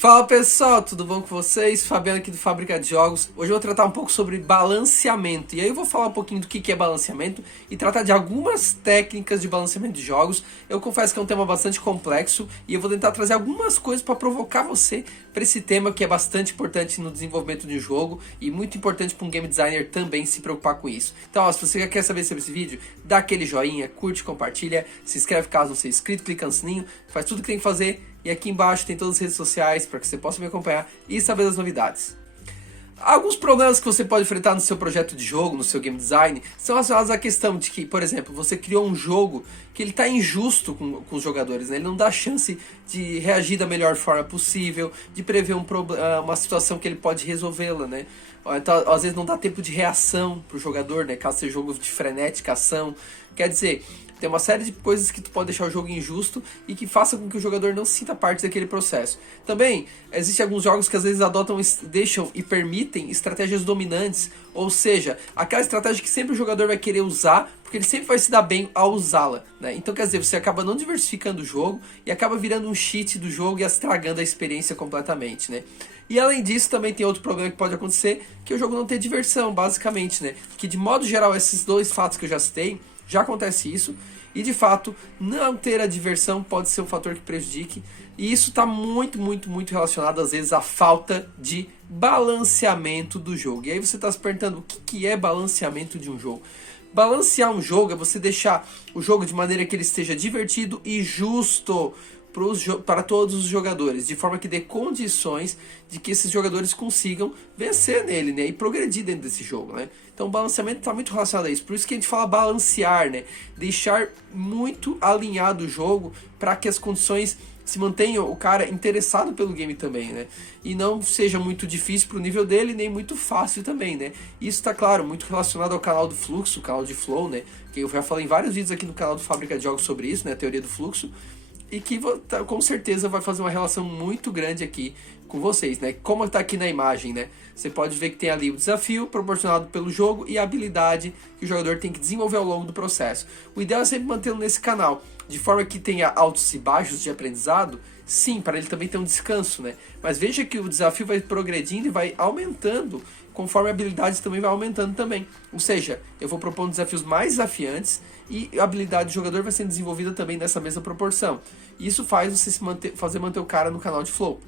Fala pessoal, tudo bom com vocês? Fabiano aqui do Fábrica de Jogos. Hoje eu vou tratar um pouco sobre balanceamento. E aí eu vou falar um pouquinho do que é balanceamento e tratar de algumas técnicas de balanceamento de jogos. Eu confesso que é um tema bastante complexo e eu vou tentar trazer algumas coisas para provocar você para esse tema que é bastante importante no desenvolvimento de um jogo e muito importante para um game designer também se preocupar com isso. Então, ó, se você quer saber sobre esse vídeo, dá aquele joinha, curte, compartilha, se inscreve caso não seja inscrito, clica no sininho, faz tudo o que tem que fazer. E aqui embaixo tem todas as redes sociais para que você possa me acompanhar e saber das novidades. Alguns problemas que você pode enfrentar no seu projeto de jogo, no seu game design, são relacionados à questão de que, por exemplo, você criou um jogo que ele está injusto com os jogadores, né? Ele não dá chance de reagir da melhor forma possível, de prever uma situação que ele pode resolvê-la, né? Então, às vezes não dá tempo de reação para o jogador, né? Caso seja jogo de frenética ação. Quer dizer, tem uma série de coisas que tu pode deixar o jogo injusto e que faça com que o jogador não sinta parte daquele processo. Também, existem alguns jogos que às vezes deixam e permitem estratégias dominantes, ou seja, aquela estratégia que sempre o jogador vai querer usar, porque ele sempre vai se dar bem ao usá-la, né? Então, quer dizer, você acaba não diversificando o jogo e acaba virando um cheat do jogo e estragando a experiência completamente, né? E além disso, também tem outro problema que pode acontecer, que é o jogo não ter diversão, basicamente, né? Que de modo geral, esses dois fatos que eu já citei, já acontece isso, e de fato, não ter a diversão pode ser um fator que prejudique, e isso está muito relacionado às vezes à falta de balanceamento do jogo. E aí você está se perguntando, o que é balanceamento de um jogo? Balancear um jogo é você deixar o jogo de maneira que ele esteja divertido e justo para todos os jogadores, de forma que dê condições de que esses jogadores consigam vencer nele, né, e progredir dentro desse jogo, né? Então o balanceamento está muito relacionado a isso, por isso que a gente fala balancear, né, deixar muito alinhado o jogo para que as condições se mantenham o cara interessado pelo game também, né, e não seja muito difícil para o nível dele, nem muito fácil também, né. Isso está, claro, muito relacionado ao canal do fluxo, o canal de flow, né, que eu já falei em vários vídeos aqui no canal do Fábrica de Jogos sobre isso, né, a teoria do fluxo, e que com certeza vai fazer uma relação muito grande aqui com vocês, né? Como está aqui na imagem, né? Você pode ver que tem ali o desafio proporcionado pelo jogo e a habilidade que o jogador tem que desenvolver ao longo do processo. O ideal é sempre mantê-lo nesse canal, de forma que tenha altos e baixos de aprendizado, sim, para ele também ter um descanso, né? Mas veja que o desafio vai progredindo e vai aumentando, conforme a habilidade também vai aumentando também. Ou seja, eu vou propondo desafios mais desafiantes e a habilidade do jogador vai sendo desenvolvida também nessa mesma proporção. Isso faz você fazer manter o cara no canal de flow.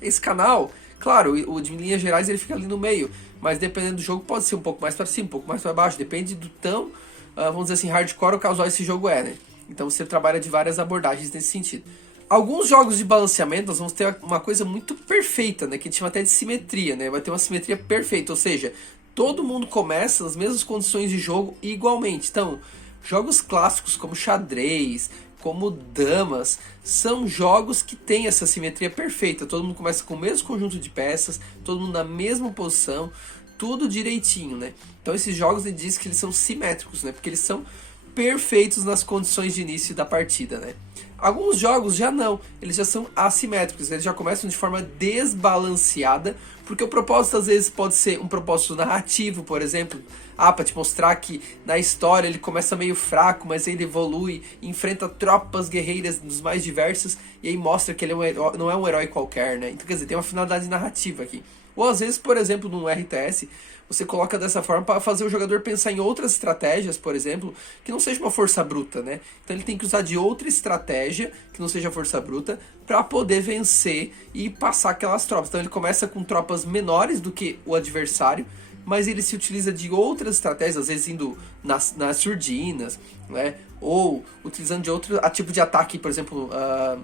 Esse canal, claro, o de linhas gerais ele fica ali no meio, mas dependendo do jogo pode ser um pouco mais para cima, um pouco mais para baixo, depende do tão, vamos dizer assim, hardcore ou casual esse jogo é, né? Então você trabalha de várias abordagens nesse sentido. Alguns jogos de balanceamento nós vamos ter uma coisa muito perfeita, né, que a gente chama até de simetria, né? Vai ter uma simetria perfeita, ou seja, todo mundo começa nas mesmas condições de jogo igualmente. Então, jogos clássicos como xadrez, como damas, são jogos que têm essa simetria perfeita. Todo mundo começa com o mesmo conjunto de peças, todo mundo na mesma posição, tudo direitinho, né? Então esses jogos ele diz que eles são simétricos, né? Porque eles são perfeitos nas condições de início da partida, né? Alguns jogos já não, eles já são assimétricos, eles já começam de forma desbalanceada, porque o propósito às vezes pode ser um propósito narrativo, por exemplo, para te mostrar que na história ele começa meio fraco, mas ele evolui, enfrenta tropas guerreiras dos mais diversos, e aí mostra que ele é um herói, não é um herói qualquer, né? Então quer dizer, tem uma finalidade narrativa aqui. Ou às vezes, por exemplo, num RTS, você coloca dessa forma para fazer o jogador pensar em outras estratégias, por exemplo, que não seja uma força bruta, né? Então ele tem que usar de outra estratégia, que não seja força bruta, para poder vencer e passar aquelas tropas. Então ele começa com tropas menores do que o adversário, mas ele se utiliza de outras estratégias, às vezes indo nas surdinas, né? Ou utilizando de outro tipo de ataque, por exemplo,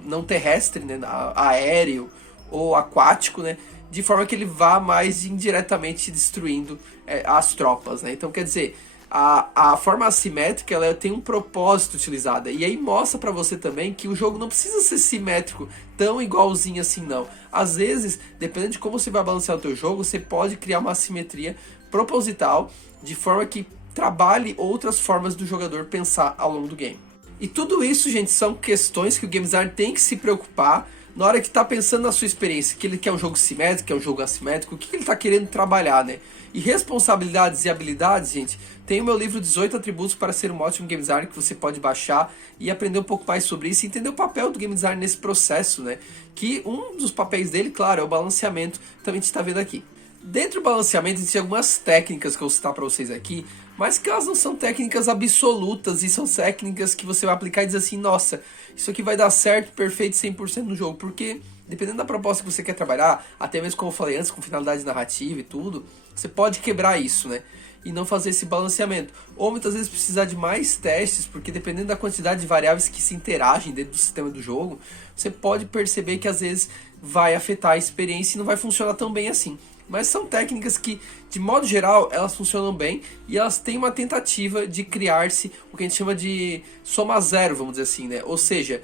não terrestre, né? Aéreo ou aquático, né? De forma que ele vá mais indiretamente destruindo as tropas, né? Então, quer dizer, a forma assimétrica ela tem um propósito utilizada. E aí mostra pra você também que o jogo não precisa ser simétrico, tão igualzinho assim não. Às vezes, dependendo de como você vai balancear o teu jogo, você pode criar uma assimetria proposital, de forma que trabalhe outras formas do jogador pensar ao longo do game. E tudo isso, gente, são questões que o game designer tem que se preocupar na hora que tá pensando na sua experiência, que ele quer um jogo simétrico, que é um jogo assimétrico, o que ele tá querendo trabalhar, né? E responsabilidades e habilidades, gente, tem o meu livro 18 atributos para ser um ótimo game designer, que você pode baixar e aprender um pouco mais sobre isso e entender o papel do game design nesse processo, né? Que um dos papéis dele, claro, é o balanceamento, também a gente está vendo aqui. Dentro do balanceamento existem algumas técnicas que eu vou citar para vocês aqui, mas que elas não são técnicas absolutas e são técnicas que você vai aplicar e dizer assim, nossa, isso aqui vai dar certo, perfeito, 100% no jogo, porque dependendo da proposta que você quer trabalhar, até mesmo como eu falei antes, com finalidade narrativa e tudo, você pode quebrar isso, né? E não fazer esse balanceamento. Ou muitas vezes precisar de mais testes, porque dependendo da quantidade de variáveis que se interagem dentro do sistema do jogo, você pode perceber que às vezes vai afetar a experiência e não vai funcionar tão bem assim. Mas são técnicas que, de modo geral, elas funcionam bem e elas têm uma tentativa de criar-se o que a gente chama de soma zero, vamos dizer assim, né? Ou seja,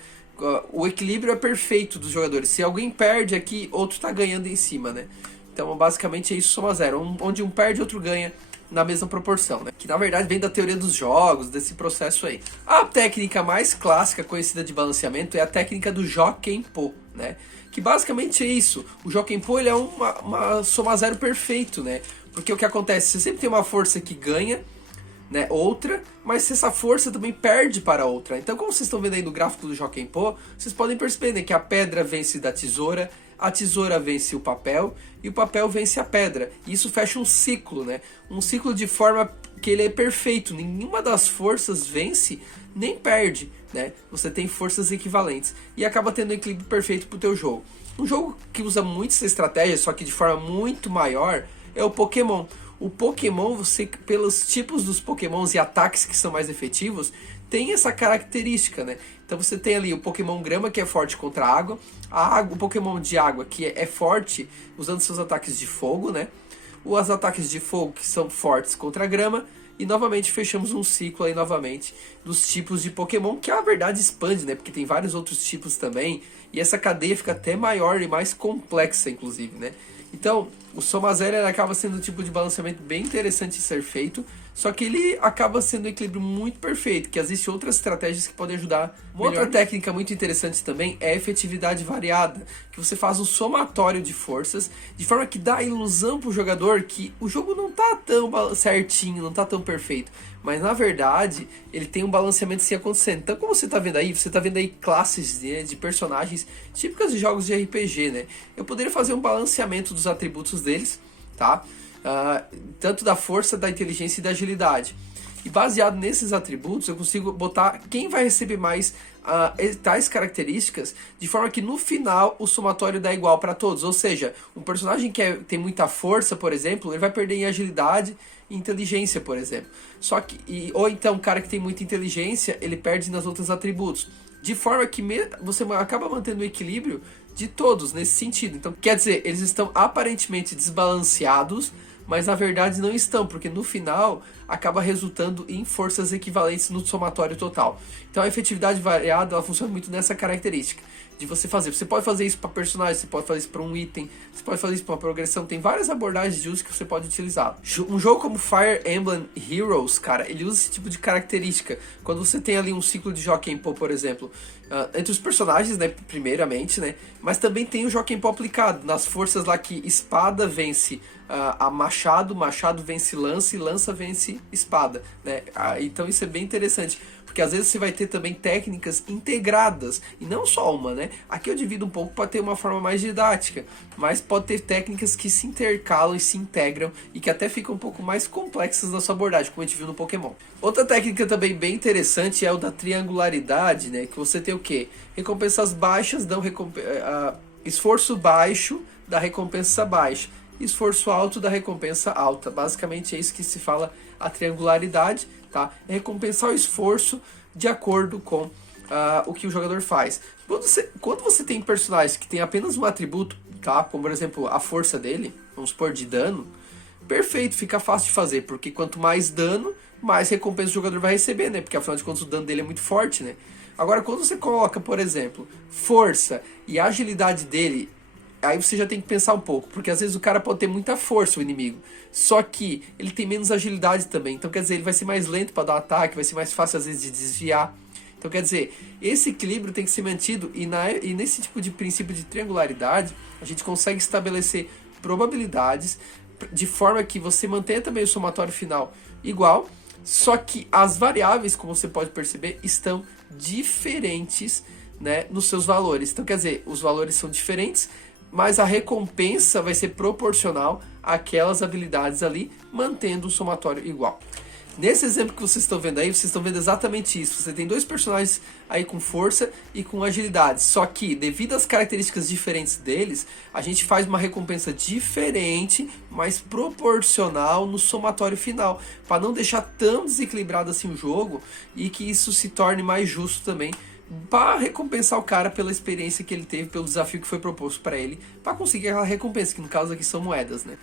o equilíbrio é perfeito dos jogadores. Se alguém perde aqui, outro está ganhando em cima, né? Então, basicamente é isso, soma zero. Onde um perde, outro ganha na mesma proporção, né? Que na verdade vem da teoria dos jogos, desse processo aí. A técnica mais clássica conhecida de balanceamento é a técnica do Jokenpô, né? Que basicamente é isso. O Jokenpô, ele é uma soma zero perfeito, né? Porque o que acontece? Você sempre tem uma força que ganha, né, outra, mas essa força também perde para outra. Então, como vocês estão vendo aí no gráfico do Jokenpô, vocês podem perceber, né, que a pedra vence da tesoura, a tesoura vence o papel e o papel vence a pedra. E isso fecha um ciclo, né? Um ciclo de forma que ele é perfeito. Nenhuma das forças vence nem perde, né? Você tem forças equivalentes e acaba tendo um equilíbrio perfeito para o teu jogo. Um jogo que usa muito essa estratégia, só que de forma muito maior, é o Pokémon. O Pokémon, você, pelos tipos dos Pokémons e ataques que são mais efetivos, tem essa característica, né? Então você tem ali o Pokémon Grama, que é forte contra a água, o Pokémon de água, que é forte usando seus ataques de fogo, né? Os ataques de fogo que são fortes contra a grama, e novamente fechamos um ciclo aí novamente dos tipos de Pokémon, que na verdade expande, né? Porque tem vários outros tipos também, e essa cadeia fica até maior e mais complexa, inclusive, né? Então, o Soma Zero acaba sendo um tipo de balanceamento bem interessante de ser feito, só que ele acaba sendo um equilíbrio muito perfeito, que existem outras estratégias que podem ajudar. Uma outra técnica muito interessante também é a efetividade variada, que você faz um somatório de forças, de forma que dá a ilusão para o jogador que o jogo não está tão certinho, não está tão perfeito, mas na verdade ele tem um balanceamento assim acontecendo. Então, como você está vendo aí classes de personagens típicas de jogos de RPG, né? Eu poderia fazer um balanceamento dos atributos deles, tá? Tanto da força, da inteligência e da agilidade. E baseado nesses atributos, eu consigo botar quem vai receber mais tais características, de forma que no final o somatório dá igual para todos. Ou seja, um personagem que tem muita força, por exemplo, ele vai perder em agilidade e inteligência, por exemplo. Ou então um cara que tem muita inteligência, ele perde nos outros atributos. De forma que você acaba mantendo o equilíbrio de todos nesse sentido. Então, quer dizer, eles estão aparentemente desbalanceados, mas na verdade não estão, porque no final acaba resultando em forças equivalentes no somatório total. Então a efetividade variada, ela funciona muito nessa característica de você fazer. Você pode fazer isso para personagem, você pode fazer isso para um item, você pode fazer isso para uma progressão, tem várias abordagens de uso que você pode utilizar. Um jogo como Fire Emblem Heroes, cara, ele usa esse tipo de característica. Quando você tem ali um ciclo de Jokenpô, por exemplo, entre os personagens, né, primeiramente, né, mas também tem o Jokenpô aplicado nas forças lá que espada vence a machado, machado vence lança e lança vence espada, né? Então isso é bem interessante, porque às vezes você vai ter também técnicas integradas, e não só uma, né? Aqui eu divido um pouco para ter uma forma mais didática, mas pode ter técnicas que se intercalam e se integram, e que até ficam um pouco mais complexas na sua abordagem, como a gente viu no Pokémon. Outra técnica também bem interessante é o da triangularidade, né? Que você tem o quê? Recompensas baixas dão esforço baixo dá recompensa baixa. Esforço alto da recompensa alta. Basicamente é isso que se fala a triangularidade, tá? É recompensar o esforço de acordo com o que o jogador faz. Quando você tem personagens que tem apenas um atributo, tá? Como por exemplo a força dele, vamos supor de dano, perfeito, fica fácil de fazer, porque quanto mais dano, mais recompensa o jogador vai receber, né? Porque afinal de contas o dano dele é muito forte, né? Agora quando você coloca, por exemplo, força e agilidade dele, aí você já tem que pensar um pouco, porque às vezes o cara pode ter muita força, o inimigo, só que ele tem menos agilidade também, então quer dizer, ele vai ser mais lento para dar um ataque, vai ser mais fácil às vezes de desviar. Então quer dizer, esse equilíbrio tem que ser mantido e nesse tipo de princípio de triangularidade, a gente consegue estabelecer probabilidades de forma que você mantenha também o somatório final igual, só que as variáveis, como você pode perceber, estão diferentes, né, nos seus valores. Então quer dizer, os valores são diferentes, mas a recompensa vai ser proporcional àquelas habilidades ali, mantendo o somatório igual. Nesse exemplo que vocês estão vendo aí, vocês estão vendo exatamente isso. Você tem dois personagens aí com força e com agilidade. Só que, devido às características diferentes deles, a gente faz uma recompensa diferente, mas proporcional no somatório final. Para não deixar tão desequilibrado assim o jogo e que isso se torne mais justo também, para recompensar o cara pela experiência que ele teve, pelo desafio que foi proposto para ele, para conseguir aquela recompensa, que no caso aqui são moedas, né?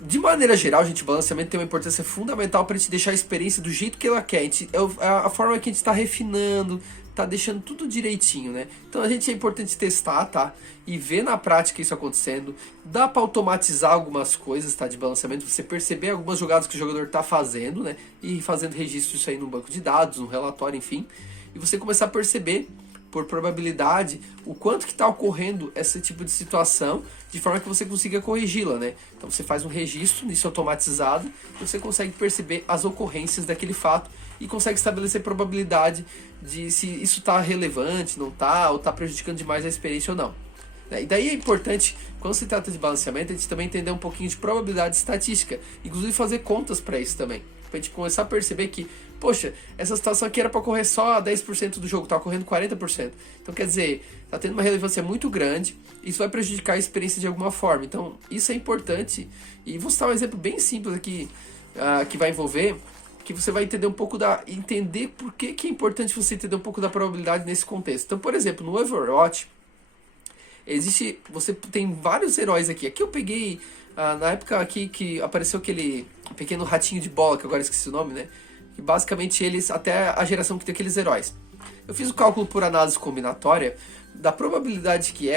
De maneira geral, gente, o balanceamento tem uma importância fundamental para a gente deixar a experiência do jeito que ela quer. A forma que a gente está refinando, tá deixando tudo direitinho, né? Então a gente é importante testar, tá? E ver na prática isso acontecendo. Dá para automatizar algumas coisas, tá? De balanceamento, você perceber algumas jogadas que o jogador tá fazendo, né? E fazendo registro disso aí no banco de dados, no relatório, enfim. E você começar a perceber, por probabilidade, o quanto que está ocorrendo esse tipo de situação, de forma que você consiga corrigi-la, né? Então você faz um registro nisso automatizado, e você consegue perceber as ocorrências daquele fato e consegue estabelecer probabilidade de se isso está relevante, não está, ou está prejudicando demais a experiência ou não. E daí é importante, quando se trata de balanceamento, a gente também entender um pouquinho de probabilidade estatística, inclusive fazer contas para isso também, para a gente começar a perceber que, poxa, essa situação aqui era para correr só 10% do jogo, está correndo 40%. Então quer dizer, está tendo uma relevância muito grande, isso vai prejudicar a experiência de alguma forma. Então isso é importante, e vou citar um exemplo bem simples aqui, que vai envolver, que você vai entender um pouco entender por que é importante você entender um pouco da probabilidade nesse contexto. Então, por exemplo, no Overwatch, você tem vários heróis aqui. Aqui eu peguei, na época aqui que apareceu aquele pequeno ratinho de bola, que agora esqueci o nome, né? Que basicamente eles, até a geração que tem aqueles heróis. Eu fiz o cálculo por análise combinatória da probabilidade que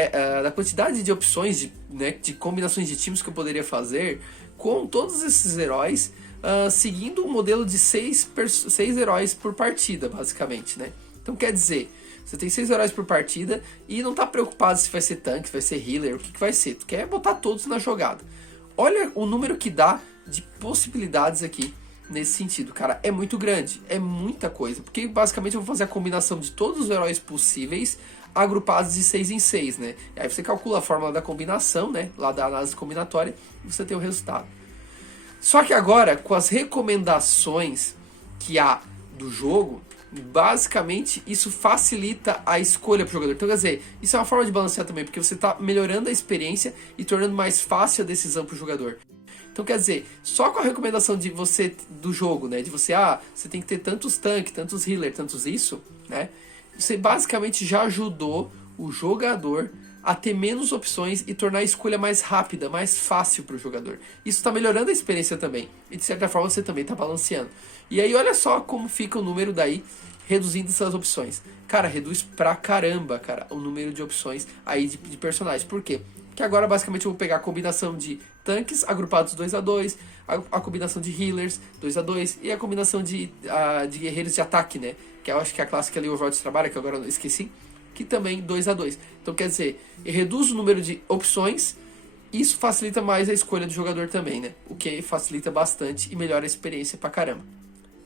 da quantidade de opções, de combinações de times que eu poderia fazer com todos esses heróis, seguindo um modelo de 6 heróis por partida, basicamente, né? Então quer dizer, você tem 6 heróis por partida e não tá preocupado se vai ser tanque, se vai ser healer, o que vai ser. Tu quer botar todos na jogada. Olha o número que dá de possibilidades aqui nesse sentido, cara. É muito grande, é muita coisa. Porque basicamente eu vou fazer a combinação de todos os heróis possíveis agrupados de 6 em 6, né? E aí você calcula a fórmula da combinação, né? Lá da análise combinatória e você tem o resultado. Só que agora, com as recomendações que há do jogo, basicamente isso facilita a escolha para o jogador. Então quer dizer, isso é uma forma de balancear também, porque você está melhorando a experiência e tornando mais fácil a decisão para o jogador. Então quer dizer, só com a recomendação de você do jogo, né, de você você tem que ter tantos tanques, tantos healer, tantos isso, né, você basicamente já ajudou o jogador a ter menos opções e tornar a escolha mais rápida, mais fácil para o jogador. Isso está melhorando a experiência também. E de certa forma você também está balanceando. E aí olha só como fica o número daí, reduzindo essas opções. Cara, reduz pra caramba, cara, o número de opções aí de personagens. Por quê? Porque agora basicamente eu vou pegar a combinação de tanques agrupados 2-2, a combinação de healers 2-2 e a combinação de guerreiros de ataque, né? Que eu acho que é a classe que ali o Overwatch trabalha, que agora eu esqueci, que também 2-2. Então quer dizer, reduz o número de opções, isso facilita mais a escolha do jogador também, né? O que facilita bastante e melhora a experiência pra caramba.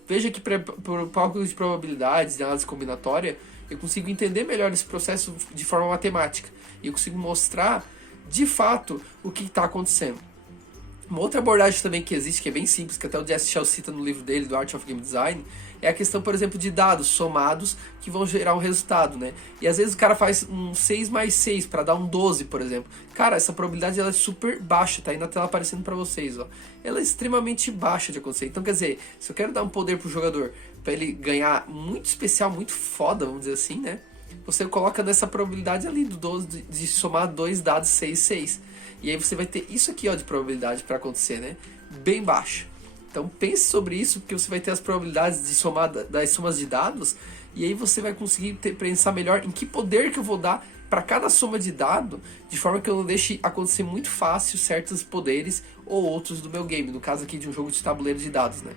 Veja que por cálculo de probabilidades, de análise combinatória, eu consigo entender melhor esse processo de forma matemática. E eu consigo mostrar, de fato, o que está acontecendo. Uma outra abordagem também que existe, que é bem simples, que até o Jesse Shell cita no livro dele, do Art of Game Design, é a questão, por exemplo, de dados somados que vão gerar um resultado, né? E às vezes o cara faz um 6 mais 6 para dar um 12, por exemplo. Cara, essa probabilidade ela é super baixa, tá aí na tela aparecendo para vocês, ó. Ela é extremamente baixa de acontecer. Então, quer dizer, se eu quero dar um poder pro jogador para ele ganhar muito especial, muito foda, vamos dizer assim, né? Você coloca nessa probabilidade ali do 12 de somar dois dados 6, 6. E aí você vai ter isso aqui, ó, de probabilidade para acontecer, né? Bem baixo. Então pense sobre isso, porque você vai ter as probabilidades de somar das somas de dados, e aí você vai conseguir pensar melhor em que poder que eu vou dar para cada soma de dado, de forma que eu não deixe acontecer muito fácil certos poderes ou outros do meu game, no caso aqui de um jogo de tabuleiro de dados, né?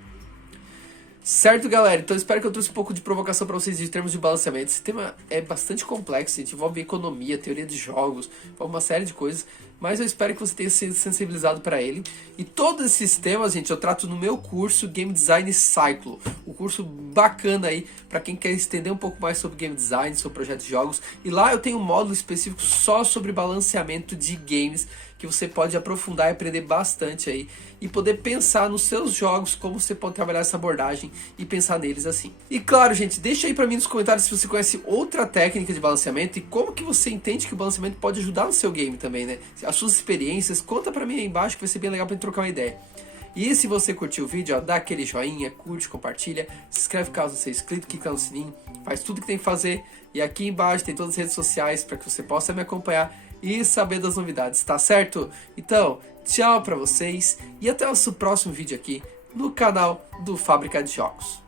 Certo, galera? Então espero que eu trouxe um pouco de provocação para vocês em termos de balanceamento. Esse tema é bastante complexo, gente. Envolve economia, teoria de jogos, envolve uma série de coisas. Mas eu espero que você tenha sido sensibilizado para ele. E todos esses temas, gente, eu trato no meu curso Game Design Cycle. Um curso bacana aí para quem quer entender um pouco mais sobre game design, sobre projetos de jogos. E lá eu tenho um módulo específico só sobre balanceamento de games, que você pode aprofundar e aprender bastante aí e poder pensar nos seus jogos, como você pode trabalhar essa abordagem e pensar neles assim. E claro, gente, deixa aí para mim nos comentários se você conhece outra técnica de balanceamento e como que você entende que o balanceamento pode ajudar no seu game também, né? As suas experiências, conta para mim aí embaixo que vai ser bem legal para gente trocar uma ideia. E se você curtiu o vídeo, ó, dá aquele joinha, curte, compartilha, se inscreve caso você seja inscrito, clica no sininho, faz tudo que tem que fazer. E aqui embaixo tem todas as redes sociais para que você possa me acompanhar e saber das novidades, tá certo? Então, tchau pra vocês e até o nosso próximo vídeo aqui no canal do Fábrica de Jogos.